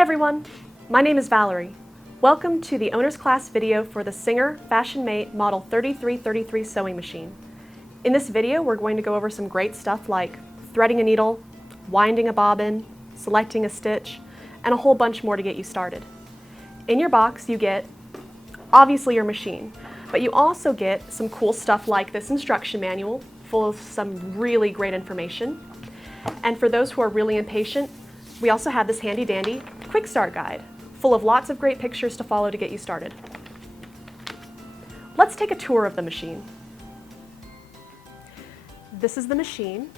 Hi everyone, my name is Valerie. Welcome to the owner's class video for the Singer Fashion Mate Model 3333 sewing machine. In this video we're going to go over some great stuff like threading a needle, winding a bobbin, selecting a stitch, and a whole bunch more to get you started. In your box you get obviously your machine, but you also get some cool stuff like this instruction manual full of some really great information. And for those who are really impatient, we also have this handy dandy quick start guide full of lots of great pictures to follow to get you started. Let's take a tour of the machine. This is the machine.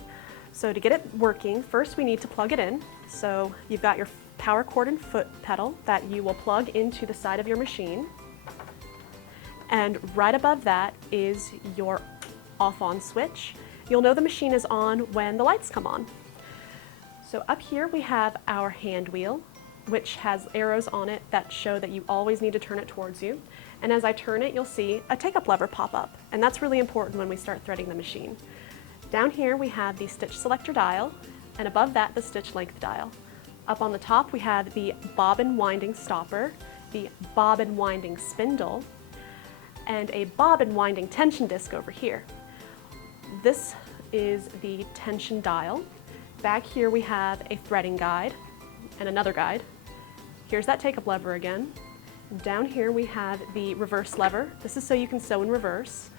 So to get it working, first we need to plug it in. So you've got your power cord and foot pedal that you will plug into the side of your machine. And right above that is your off-on switch. You'll know the machine is on when the lights come on. So up here we have our hand wheel, which has arrows on it that show that you always need to turn it towards you. And as I turn it, you'll see a take-up lever pop up, and that's really important when we start threading the machine. Down here we have the stitch selector dial, and above that the stitch length dial. Up on the top we have the bobbin winding stopper, the bobbin winding spindle, and a bobbin winding tension disc over here. This is the tension dial. Back here we have a threading guide and another guide. Here's that take-up lever again. Down here we have the reverse lever. This is so you can sew in reverse.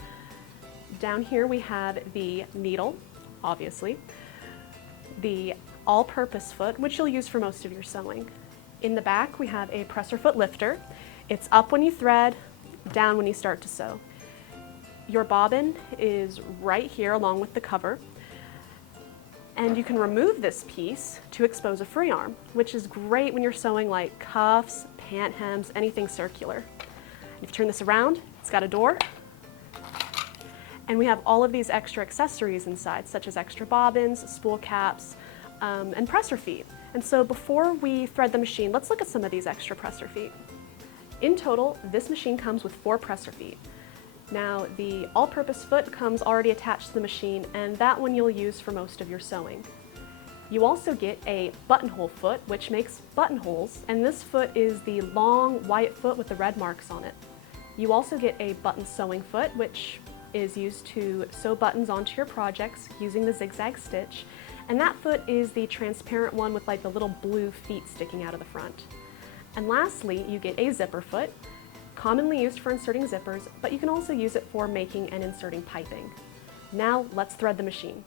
Down here we have the needle, obviously. The all-purpose foot, which you'll use for most of your sewing. In the back we have a presser foot lifter. It's up when you thread, down when you start to sew. Your bobbin is right here along with the cover. And you can remove this piece to expose a free arm, which is great when you're sewing like cuffs, pant hems, anything circular. If you turn this around, it's got a door. And we have all of these extra accessories inside, such as extra bobbins, spool caps, and presser feet. And so before we thread the machine, let's look at some of these extra presser feet. In total, this machine comes with 4 presser feet. Now, the all-purpose foot comes already attached to the machine, and that one you'll use for most of your sewing. You also get a buttonhole foot, which makes buttonholes, and this foot is the long white foot with the red marks on it. You also get a button sewing foot, which is used to sew buttons onto your projects using the zigzag stitch, and that foot is the transparent one with like the little blue feet sticking out of the front. And lastly, you get a zipper foot, commonly used for inserting zippers, but you can also use it for making and inserting piping. Now let's thread the machine.